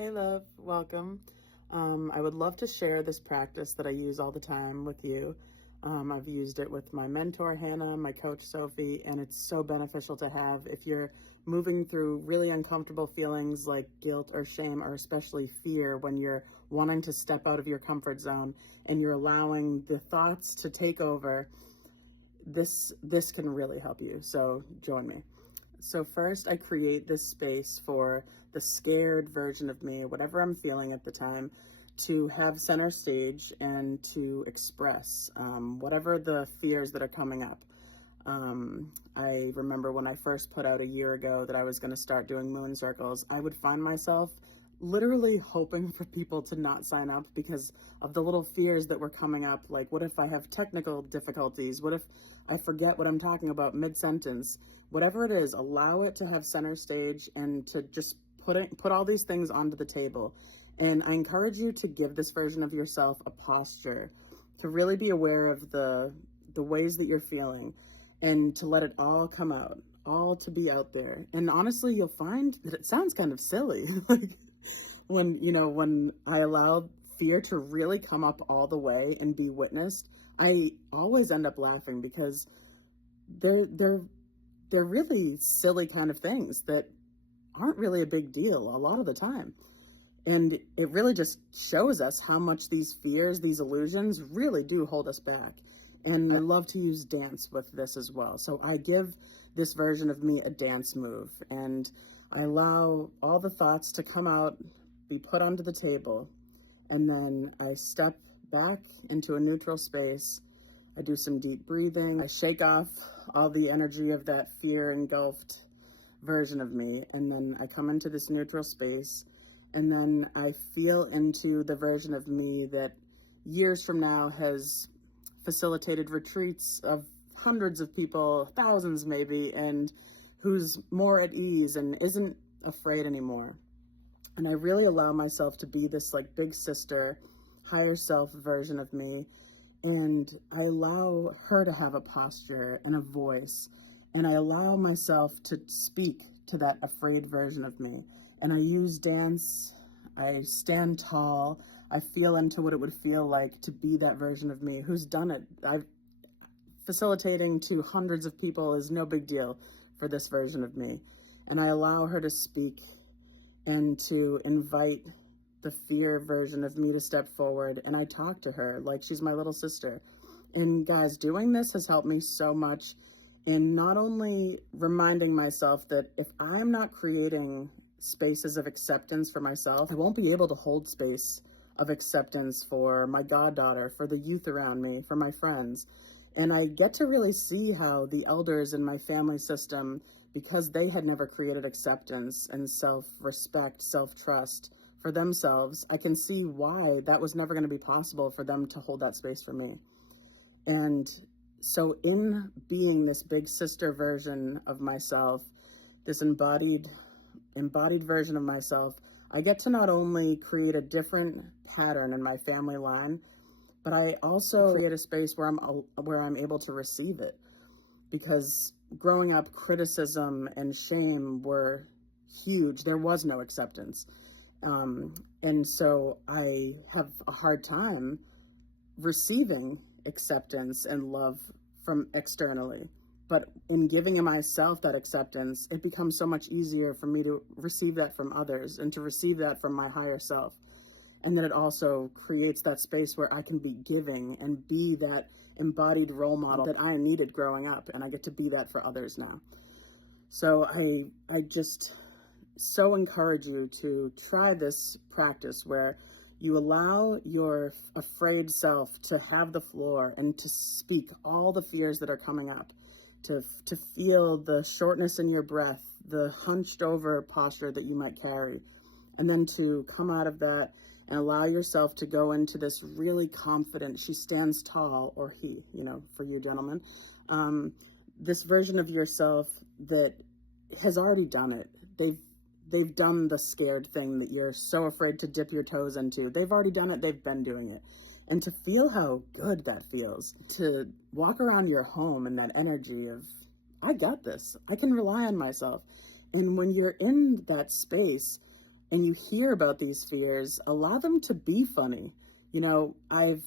Hey, love, welcome. I would love to share this practice that I use all the time with you. I've used it with my mentor, Hannah, my coach, Sophie, and it's so beneficial to have if you're moving through really uncomfortable feelings like guilt or shame, or especially fear when you're wanting to step out of your comfort zone and you're allowing the thoughts to take over. This can really help you. So join me. So first, I create this space for the scared version of me, whatever I'm feeling at the time, to have center stage and to express whatever the fears that are coming up. I remember when I first put out a year ago that I was going to start doing moon circles, I would find myself literally hoping for people to not sign up because of the little fears that were coming up. Like, what if I have technical difficulties? What if I forget what I'm talking about mid-sentence? Whatever it is, allow it to have center stage and to just put all these things onto the table. And I encourage you to give this version of yourself a posture, to really be aware of the ways that you're feeling and to let it all come out, all to be out there. And honestly, you'll find that it sounds kind of silly. Like, when I allow fear to really come up all the way and be witnessed, I always end up laughing because they're really silly kind of things that aren't really a big deal a lot of the time. And it really just shows us how much these fears, these illusions really do hold us back. And I love to use dance with this as well. So I give this version of me a dance move and I allow all the thoughts to come out, be put onto the table, and then I step back into a neutral space. I do some deep breathing. I shake off all the energy of that fear engulfed version of me, and then I come into this neutral space, and then I feel into the version of me that years from now has facilitated retreats of hundreds of people, thousands maybe, and who's more at ease and isn't afraid anymore. And I really allow myself to be this like big sister, higher self version of me. And I allow her to have a posture and a voice. And I allow myself to speak to that afraid version of me. And I use dance. I stand tall. I feel into what it would feel like to be that version of me who's done it. Facilitating to hundreds of people is no big deal for this version of me. And I allow her to speak and to invite the fear version of me to step forward. And I talk to her like she's my little sister. And guys, doing this has helped me so much in not only reminding myself that if I'm not creating spaces of acceptance for myself, I won't be able to hold space of acceptance for my goddaughter, for the youth around me, for my friends. And I get to really see how the elders in my family system, because they had never created acceptance and self-respect, self-trust for themselves, I can see why that was never going to be possible for them to hold that space for me. And so in being this big sister version of myself, this embodied version of myself, I get to not only create a different pattern in my family line, but I also create a space where I'm able to receive it. Because growing up, criticism and shame were huge. There was no acceptance. And so I have a hard time receiving acceptance and love from externally. But in giving myself that acceptance, it becomes so much easier for me to receive that from others and to receive that from my higher self. And then it also creates that space where I can be giving and be that embodied role model that I needed growing up, and I get to be that for others now. So I just so encourage you to try this practice where you allow your afraid self to have the floor and to speak all the fears that are coming up, to feel the shortness in your breath, the hunched over posture that you might carry, and then to come out of that and allow yourself to go into this really confident, she stands tall, or he, for you gentlemen, this version of yourself that has already done it. They've done the scared thing that you're so afraid to dip your toes into. They've already done it. They've been doing it. And to feel how good that feels, to walk around your home in that energy of, I got this. I can rely on myself. And when you're in that space, and you hear about these fears, allow them to be funny. You know, I've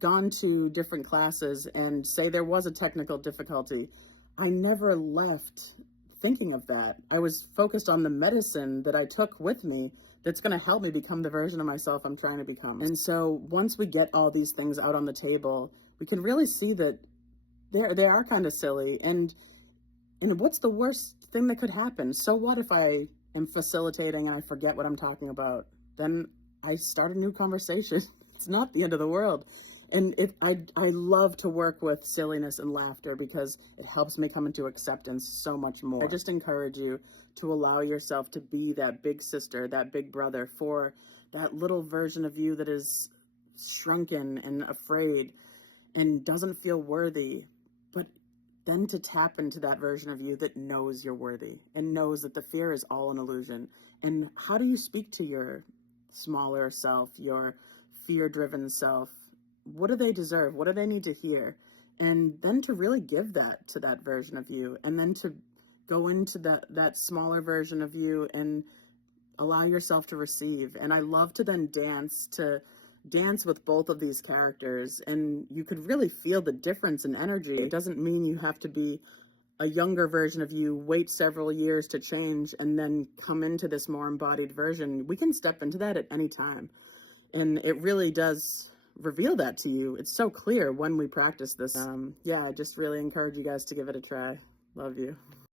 gone to different classes, and say there was a technical difficulty, I never left thinking of that. I was focused on the medicine that I took with me that's going to help me become the version of myself I'm trying to become. And so once we get all these things out on the table, we can really see that they are kind of silly. And what's the worst thing that could happen? So what if I am facilitating and I forget what I'm talking about? Then I start a new conversation. It's not the end of the world. And I love to work with silliness and laughter because it helps me come into acceptance so much more. I just encourage you to allow yourself to be that big sister, that big brother for that little version of you that is shrunken and afraid and doesn't feel worthy, but then to tap into that version of you that knows you're worthy and knows that the fear is all an illusion. And how do you speak to your smaller self, your fear-driven self? What do they deserve? What do they need to hear? And then to really give that to that version of you, and then to go into that smaller version of you and allow yourself to receive. And I love to then dance with both of these characters, and you could really feel the difference in energy. It doesn't mean you have to be a younger version of you, wait several years to change, and then come into this more embodied version. We can step into that at any time. And it really does reveal that to you. It's so clear when we practice this. Yeah, I just really encourage you guys to give it a try. Love you.